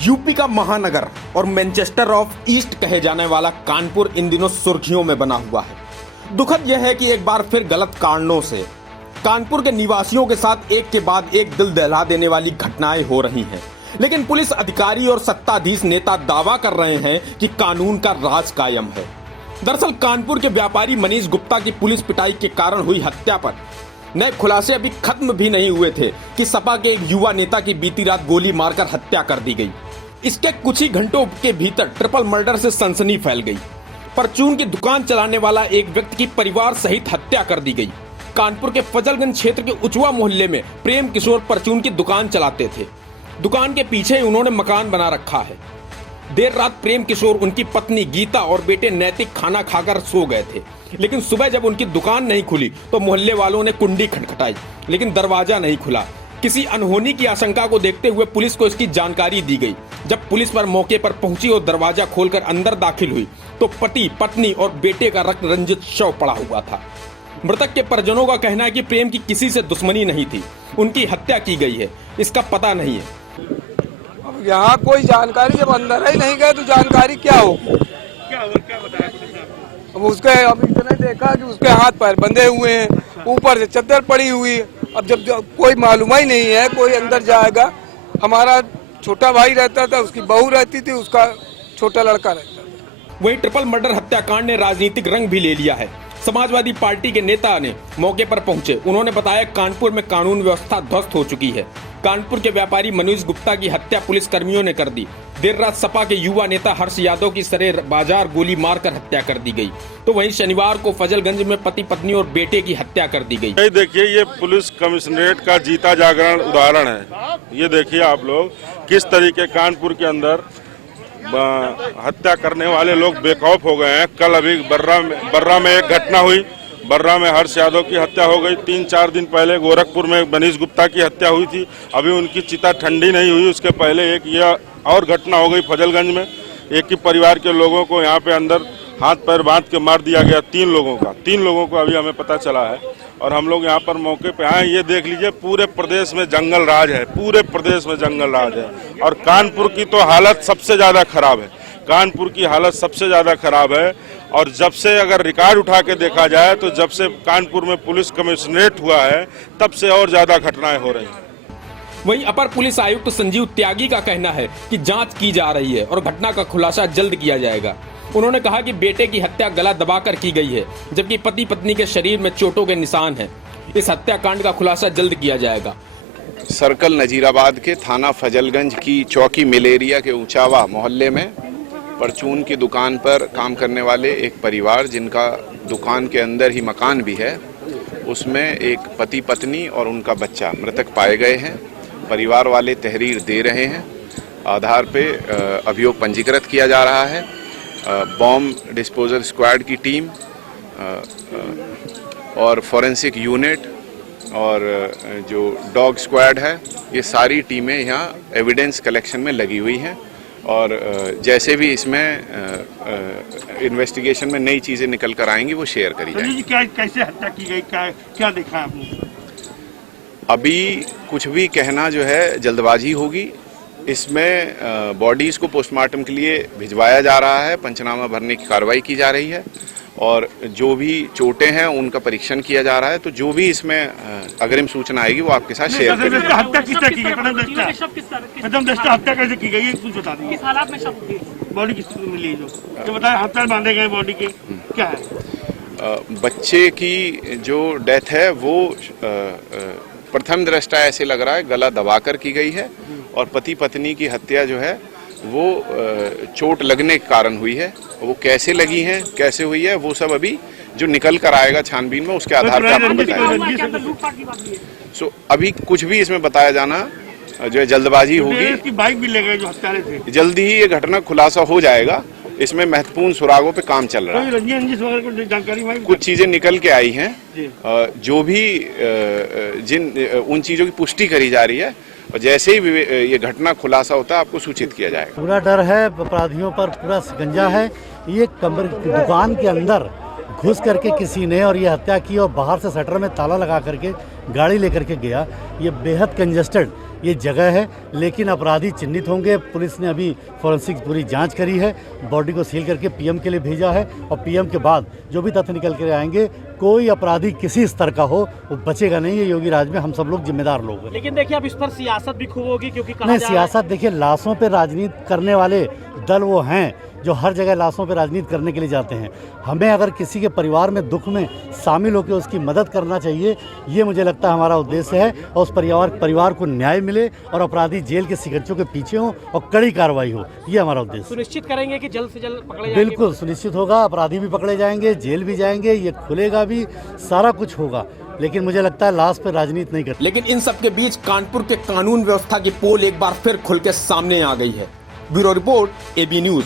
UP का महानगर और मैनचेस्टर ऑफ ईस्ट कहे जाने वाला कानपुर इन दिनों सुर्खियों में बना हुआ है। दुखद यह है कि एक बार फिर गलत कारणों से कानपुर के निवासियों के साथ एक के बाद एक दिल दहला देने वाली घटनाएं हो रही हैं। लेकिन पुलिस अधिकारी और सत्ताधीश नेता दावा कर रहे हैं कि कानून का राज कायम है। दरअसल कानपुर के व्यापारी मनीष गुप्ता की पुलिस पिटाई के कारण हुई हत्या पर नए खुलासे अभी खत्म भी नहीं हुए थे कि सपा के एक युवा नेता की बीती रात गोली मारकर हत्या कर दी गई। इसके कुछ ही घंटों के भीतर ट्रिपल मर्डर से सनसनी फैल गई। परचून की दुकान चलाने वाला एक व्यक्ति की परिवार सहित हत्या कर दी गई। कानपुर के फजलगंज क्षेत्र के उचवा मोहल्ले में प्रेम किशोर परचून की दुकान चलाते थे। दुकान के पीछे ही उन्होंने मकान बना रखा है। देर रात प्रेम किशोर, उनकी पत्नी गीता और बेटे नैतिक खाना खाकर सो गए थे। लेकिन सुबह जब उनकी दुकान नहीं खुली तो मोहल्ले वालों ने कुंडी खटखटाई, लेकिन दरवाजा नहीं खुला। किसी अनहोनी की आशंका को देखते हुए पुलिस को इसकी जानकारी दी गई। जब पुलिस पर मौके पर पहुंची और दरवाजा खोलकर अंदर दाखिल हुई तो पति, पत्नी और बेटे का रक्त रंजित शव पड़ा हुआ था। मृतक के परिजनों का कहना है कि प्रेम की किसी से दुश्मनी नहीं थी, उनकी हत्या की गई है, इसका पता नहीं है। यहाँ कोई जानकारी, जब अंदर ही नहीं गए तो जानकारी क्या हो? क्या बताया? अब उसके अब इतना देखा कि उसके हाथ पैर बंधे हुए हैं, ऊपर से चद्दर पड़ी हुई है। अब जब कोई मालूम ही नहीं है, कोई अंदर जाएगा। हमारा छोटा भाई रहता था, उसकी बहू रहती थी, उसका छोटा लड़का रहता था। वहीं ट्रिपल मर्डर हत्याकांड ने राजनीतिक रंग भी ले लिया है। समाजवादी पार्टी के नेता ने मौके पर पहुंचे। उन्होंने बताया कानपुर में कानून व्यवस्था ध्वस्त हो चुकी है। कानपुर के व्यापारी मनीष गुप्ता की हत्या पुलिस कर्मियों ने कर दी। देर रात सपा के युवा नेता हर्ष यादव की सरे बाजार गोली मारकर हत्या कर दी गई। तो वहीं शनिवार को फजलगंज में पति, पत्नी और बेटे की हत्या कर दी गई। देखिए, ये पुलिस कमिश्नरेट का जीता जागरण उदाहरण है। ये देखिए आप लोग किस तरीके कानपुर के अंदर हत्या करने वाले लोग बेखौफ हो गए हैं। कल अभी बर्रा में एक घटना हुई। बर्रा में हर्ष यादव की हत्या हो गई। 3-4 दिन पहले गोरखपुर में मनीष गुप्ता की हत्या हुई थी। अभी उनकी चिता ठंडी नहीं हुई, उसके पहले एक यह और घटना हो गई फजलगंज में। एक ही परिवार के लोगों को यहाँ पे अंदर हाथ पैर बांध के मार दिया गया। 3 लोगों का अभी हमें पता चला है। और हम लोग यहाँ पर मौके पे आए। ये देख लीजिए, पूरे प्रदेश में जंगल राज है, पूरे प्रदेश में जंगल राज है। और कानपुर की तो हालत सबसे ज़्यादा खराब है। कानपुर की हालत सबसे ज़्यादा खराब है। और जब से अगर रिकॉर्ड उठा के देखा जाए तो जब से कानपुर में पुलिस कमिश्नरेट हुआ है तब से और ज़्यादा घटनाएं हो रही हैं। वहीं अपर पुलिस आयुक्त संजीव त्यागी का कहना है कि जांच की जा रही है और घटना का खुलासा जल्द किया जाएगा। उन्होंने कहा कि बेटे की हत्या गला दबाकर की गई है, जबकि पति पत्नी के शरीर में चोटों के निशान हैं। इस हत्याकांड का खुलासा जल्द किया जाएगा। सर्कल नजीराबाद के थाना फजलगंज की चौकी मिलेरिया के ऊंचावा मोहल्ले में परचून की दुकान पर काम करने वाले एक परिवार, जिनका दुकान के अंदर ही मकान भी है, उसमें एक पति पत्नी और उनका बच्चा मृतक पाए गए हैं। परिवार वाले तहरीर दे रहे हैं। आधार पे अभियोग पंजीकृत किया जा रहा है। बॉम्ब डिस्पोजल स्क्वाड की टीम और फॉरेंसिक यूनिट और जो डॉग स्क्वाड है, ये सारी टीमें यहाँ एविडेंस कलेक्शन में लगी हुई हैं। और जैसे भी इसमें इन्वेस्टिगेशन में नई चीज़ें निकल कर आएंगी वो शेयर करी जाएंगी। कैसे हत्या की गई, क्या देखा आपने? अभी कुछ भी कहना जो है जल्दबाजी होगी। इसमें बॉडीज़ को पोस्टमार्टम के लिए भिजवाया जा रहा है, पंचनामा भरने की कार्रवाई की जा रही है और जो भी चोटें हैं उनका परीक्षण किया जा रहा है। तो जो भी इसमें अग्रिम सूचना आएगी वो आपके साथ शेयर करेंगे। हत्या किस तरह की गई? हत्या कैसे की गई, कुछ बता दीजिए। किस हालात में शव मिली? बॉडी किस मिली? जो बताया हाथ पैर बांधे गए बॉडी के, क्या है? बच्चे की जो डेथ है वो प्रथम दृष्टया ऐसे लग रहा है गला दबाकर की गई है। और पति पत्नी की हत्या जो है वो चोट लगने के कारण हुई है। वो कैसे लगी है, कैसे हुई है, वो सब अभी जो निकल कर आएगा छानबीन में उसके आधार पर आपको बताया। अभी कुछ भी इसमें बताया जाना जो है जल्दबाजी होगी। बाइक भी ले गए जो हत्यारे थे। जल्दी ही ये घटना खुलासा हो जाएगा। इसमें महत्वपूर्ण सुरागों पे काम चल रहा है। जानकारी कुछ चीजें निकल के आई हैं, जो भी उन चीजों की पुष्टि करी जा रही है। और जैसे ही ये घटना खुलासा होता है आपको सूचित किया जाएगा। पूरा डर है, अपराधियों पर पूरा शिकंजा है। ये दुकान के अंदर घुस करके किसी ने और ये हत्या की और बाहर से शटर में ताला लगा करके गाड़ी लेकर के गया। ये बेहद कंजेस्टेड ये जगह है, लेकिन अपराधी चिन्हित होंगे। पुलिस ने अभी फॉरेंसिक पूरी जांच करी है, बॉडी को सील करके पीएम के लिए भेजा है और पीएम के बाद जो भी तथ्य निकल कर आएंगे, कोई अपराधी किसी स्तर का हो वो बचेगा नहीं। ये योगी राज में हम सब लोग जिम्मेदार लोग हैं। लेकिन देखिए अब इस पर सियासत भी खूब होगी, क्योंकि कहा नहीं, जा रहा है- सियासत देखिए, लाशों पे राजनीति करने वाले दल वो हैं जो हर जगह लाशों पे राजनीति करने के लिए जाते हैं। हमें अगर किसी के परिवार में दुख में शामिल होकर उसकी मदद करना चाहिए, ये मुझे लगता है हमारा उद्देश्य है। और उस परिवार को न्याय मिले और अपराधी जेल के सिकंजों के पीछे हो और कड़ी कार्रवाई हो, ये हमारा उद्देश्य है। सुनिश्चित करेंगे कि जल्द से जल्द पकड़े जाएंगे। बिल्कुल सुनिश्चित होगा, अपराधी भी पकड़े जाएंगे, जेल भी जाएंगे, ये खुलेगा भी, सारा कुछ होगा। लेकिन मुझे लगता है लाश पर राजनीति नहीं करती। लेकिन इन सब के बीच कानपुर के कानून व्यवस्था की पोल एक बार फिर खुल के सामने आ गई है। Bureau report, AB news.